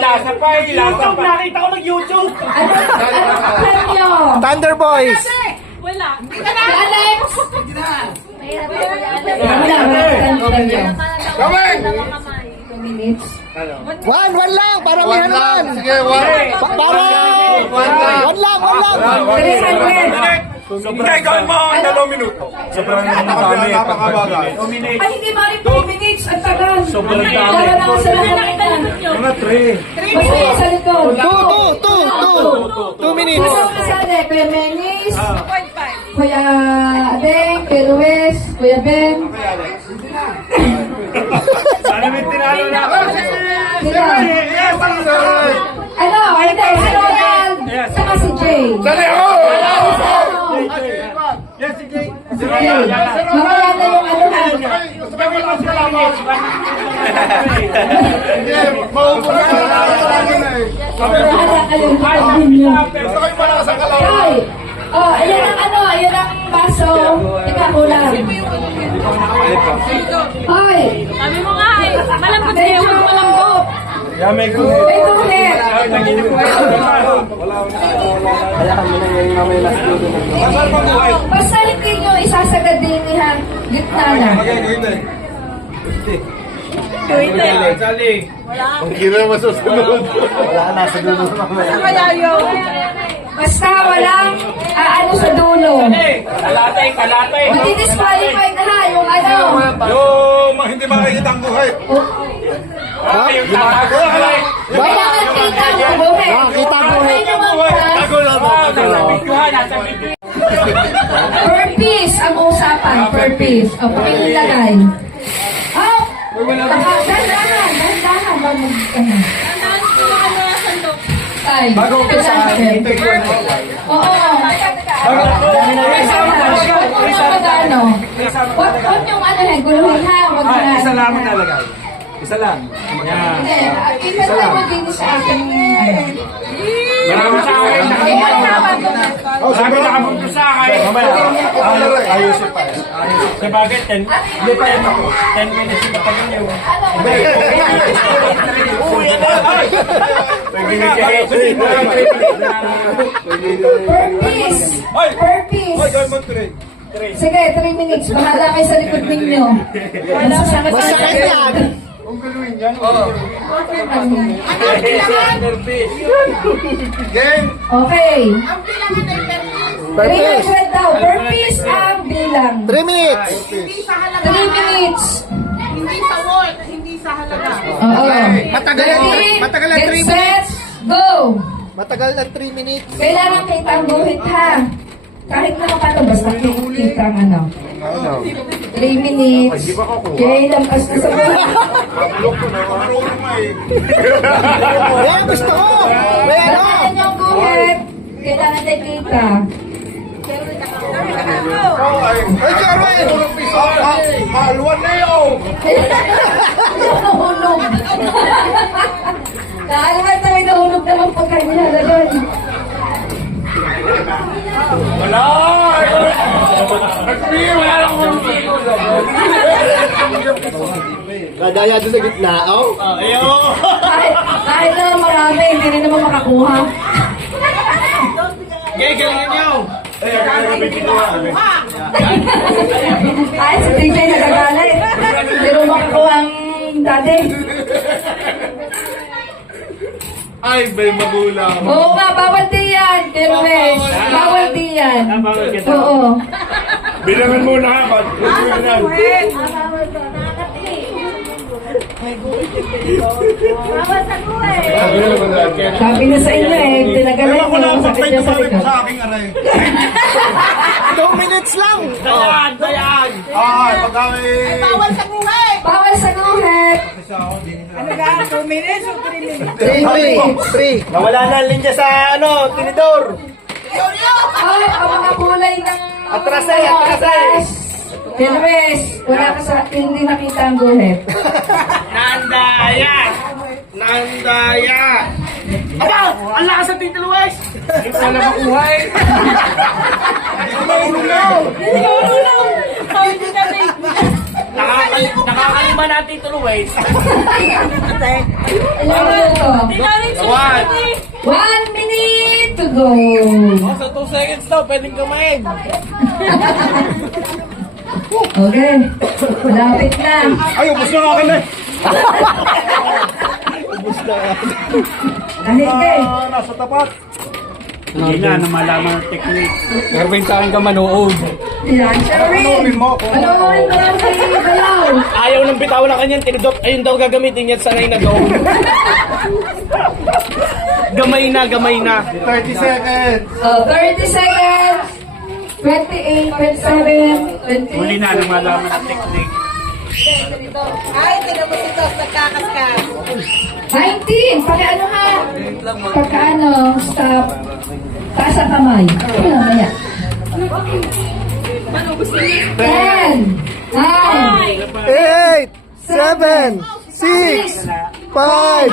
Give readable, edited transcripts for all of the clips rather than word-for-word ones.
Lasa pa eh. YouTube, nakita ko nag-YouTube. Ano premyo? Thunder Boys. Wala. Alex! Kami! 2 minutes. One lang. Para may hanaman. Sige, one. Para. One lang. 300. Hindi, gawin mo ang 2 minuto. Sobrang dami. Napakabagal. Ay, hindi ba rin 3 minutes? Ang tagal. Sobrang dami. Dalawa na sa nakita niyo. Mga 3. Basta yan sa likod. 2 minutes. Kasama ka sa Kuya Menis, Kuya Adeng, Kuya Luis, Kuya Ben. Sana may tinalo na ako. Sila. Ano? Hindi, si Ronald. Saka si Jay. Dali, oh! Yes, si Jay. Mamaya na yung ano na. Sige, maupunan ka na natin eh. Bahala kayo. Sabihin niyo. Gusto kayo pala sa kalaw. Ay! Oh, ayan ang ano, ayan ang baso. Ikakulang. Hoy! Sabi mo nga eh. Malambot kayo. Huwag malambot. Yeah, may good. May tulit! Basta hindi nyo isasagad din niya. Gitna na. Ang kira masusunod. Basta walang ano sa dulo. Kalatay. Mati-disqualified na ha, yung ano. Yung hindi makikita ang buhay. Yung tatago na kalay. Kailangan kita ang buhay. Nakakita ang buhay. Ay, naman ka. Nasa video. Per piece ang usapan. Per piece. O, pakilagay. Oh! Dahan-dahan. Mag-ano. Tandaan ko yung ano na sandok. Ay, Bago umpisa, take one. Oo. Magkano? Huwag yung ano eh, guluhin ha. Huwag na. Isa lang ang nalagay. Isa lang. Yan. Hindi, ipatay mo din sa akin. Marami sa akin. Marami nakapunto sa akin. Ayusin pa. Sa bagay, 10. Hindi pa yan ako. 10 minutes yung kapag yun. Per piece. Per piece. Sige, 3 minutes. Bahala kayo sa likod ninyo. Masasakit Masakit yan. Game. Okay. Per piece. 300 daw. Per piece ang bilang. 3 minutes. 3 minutes. Hindi sa wall. Hindi sa halaga. Oo. Matagal ang 3 Get minutes. set, go! Matagal ang 3 minutes. Kailangan kita ang guhit ha. Kahit na paano, basta kita ang ano. 3 minutes. Okay, lampas na sa buhay. Eh, gusto ko. May ano. Kailangan yung guhit. Kailangan tayo kita. Ay, Sharon! Haluan na yun! Nahulog. Nakalimutan na may nahulog naman pagkain nila doon. Wala! Wala lang kung Nadaya doon sa gitna. Oh. Kahit na marami, hindi rin naman makakuha. galingan nyo! Kahit si TJ nagagalit. Hindi rin makakuha ang dati. Ay, may magulang. Oo nga, bawal din yan, Terwes. Bawal din yan. Oo. Bilangan muna ha. Sabi na sa inyo eh, tinagalan Ewan ko lang mo. kung Sakit may niya sa tumabi likod. sa aking aray. 2 minutes lang. Dayan! Ay, pagka may... Bawal sa buhay. Bawal sa guhit. Ano ka? 2 minutes o 3 minutes? 3. Nawala na ang linya sa tinidor. Ay, ang mga kulay ng... Atrasay. Terwes, wala ka sa... Hindi nakita ang guhit. Nandaya! Aba! Ang lakas sa Tito Luis! Hindi ko alam makuha eh. Hindi ko marunong. Hindi ko marunong. Hindi ka na. Nakakalima natin ito, Luis. Ilang minuto? One. 1 minute to go. Sa 2 seconds daw, pwedeng kumain. Okay. Malapit na. Ay, ubos na akin eh. Kahige. Nasa tapat. Hindi na malaman ang technique. Erwin sa akin ka manood. Yan, Sherwin. Panoorin mo. Panoorin mo lang si Balaw. Ayaw ng bitaw na kanyang tinudok. Ayun daw gagamitin niya sanay na daw. Gamay na. 30 seconds. 30 seconds. 28, 27, 20. Huli na nang malaman ang technique. Ay, tingnan mo si Tos, nagkakaskas. 19. Pagkaano ha? Pagkaano? Stop. Taas ang kamay. Mamaya. 10, 9, 8, 7, 6, 5, 4,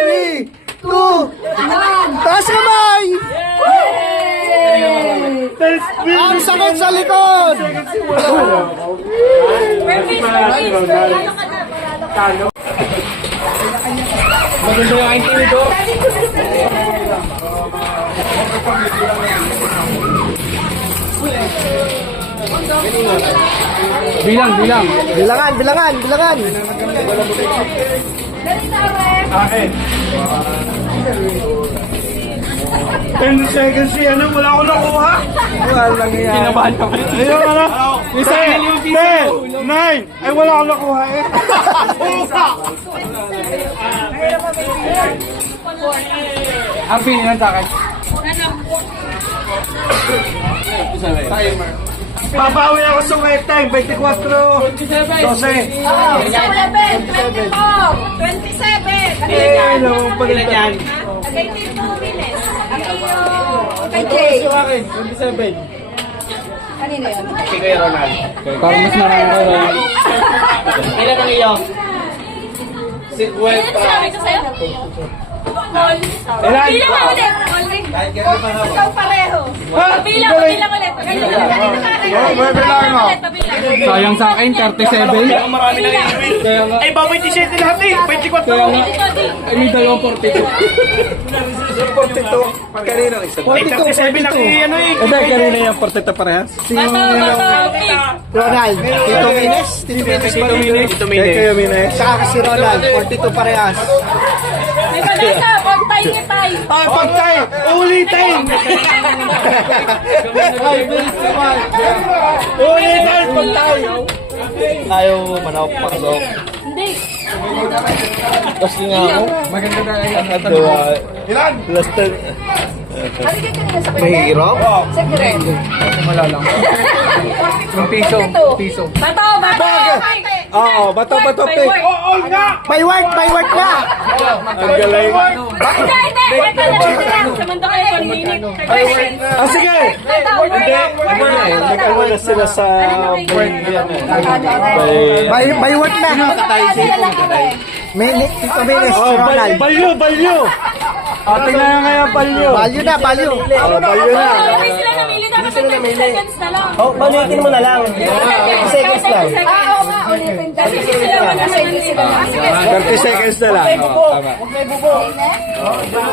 3, 2, 1. taas kamay! Ang sakit sa likod! Maganda yung aking tinudok. Bilangan. Akin. 10 seconds yan. Wala akong nakuha. Walang yan. Kinabahan ka pa. Ayun, ano? 10, 9. Ay, wala akong nakuha eh. Ang pinilan sa akin. Babawi ako sa wait time. 24. 12. Isang level, 24, 27. Hello, Ilan yan? Kay Tito Miles. Kay Jay. Sa akin, 27. Kanino yun? Si Kuya Ronald. Parang mas marami ko rin. Ilan ang iyo? 50. ko sa'yo? Ilan? Bilang ka ulit. Ikaw pareho. Bilang ulit. Sayang sa akin, 37. Ang marami na iiwin. Ay, ba 27 lahat eh. 24. Ay, may dalawang 42. 42. Kanina isa. Ay, 37 na ano eh. Hindi, kanina yung 42 parehas. Ronald. Tito Mines. Tito Mines pa rin. Ito may Kayo Mines. Saka si Ronald. 42 parehas. May balasa. Huwag tayo ni tayo. Ah, pagtay! Ulitin! Ulitin! Pagtay! Ayaw manawag pasok. Hindi. Kasi nga ako. Maganda na yan. Ilan? Last time. Halika kanina sa Mahirap? Secret. Wala lang. Yung piso. Bato. Oo, bato. Oo nga! May word na! Ang galing. Hindi. Ito lang. Samantha kayo 1 minute. Ah, sige! Hindi. Nag-alwa na sila sa word yan. May word na. Tito Mines, Ronald. Balyo! Tingnan nga ngayon, balyo. Balyo na. Hindi sila namili. Dapat 30 seconds na lang. Balikin mo na lang. 30 seconds lang. Oo nga, ulitin. Kasi sila wala naman sila. 30 seconds na lang. Tama.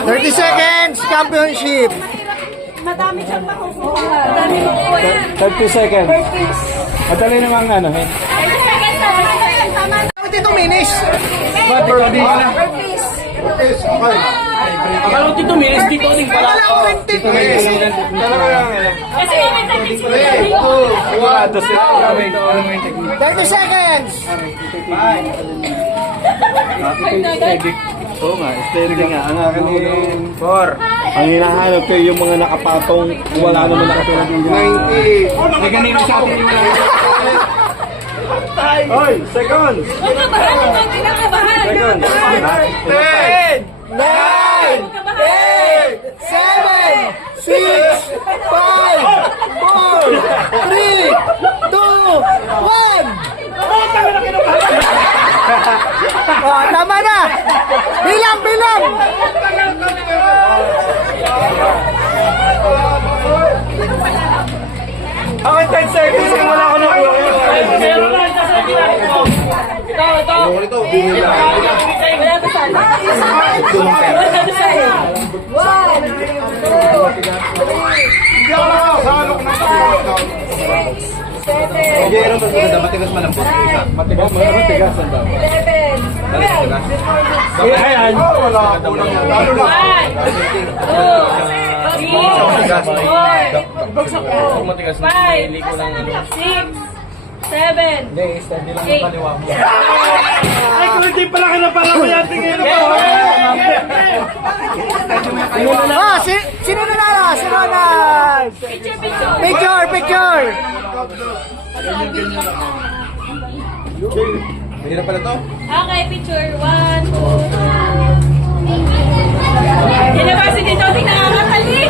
30 seconds, championship. Madami siyang makukuha. Madami makukuha yan. 30 seconds. Madali namang ano. 30 seconds na. Tama na. Tito Mines. Akala ko Tito Miles, Tito Oding pala. Tito Mines. Talaga lang. Kasi may technique sila. 30 seconds. Oo nga, steady nga. Ang akin yung 4. Ang hinahanap ko yung mga nakapatong wala naman nakatulad ng 90. May ganito sa akin yung Hoy, seconds. Huwag kabahan. Huwag kinakabahan. Seconds. 10, 9, 8, 7, 6, 5, 4, 3, 2, 1. Oh, tama na. Bilang. Ako 10 seconds kung wala ko nakuha. Pero lang, sasabihin natin ito. Ito. Wala ka saan. Wala ka saan. Hindi ako nakasalok ng tatlo. Matigas man ang matigas ang dapat. Ayan. Wala ako nang talo na. 1, 2, 3, 4, 5, 6, 7, 8. Ay, kung hindi pala ka na pala ko yan, tingin mo. Sino nanalo? Sino na? Picture. Picture. Hirap pala to? Okay, picture. 1, 2, 3. Yan na ba si Tito? Tingnan nga, matalik.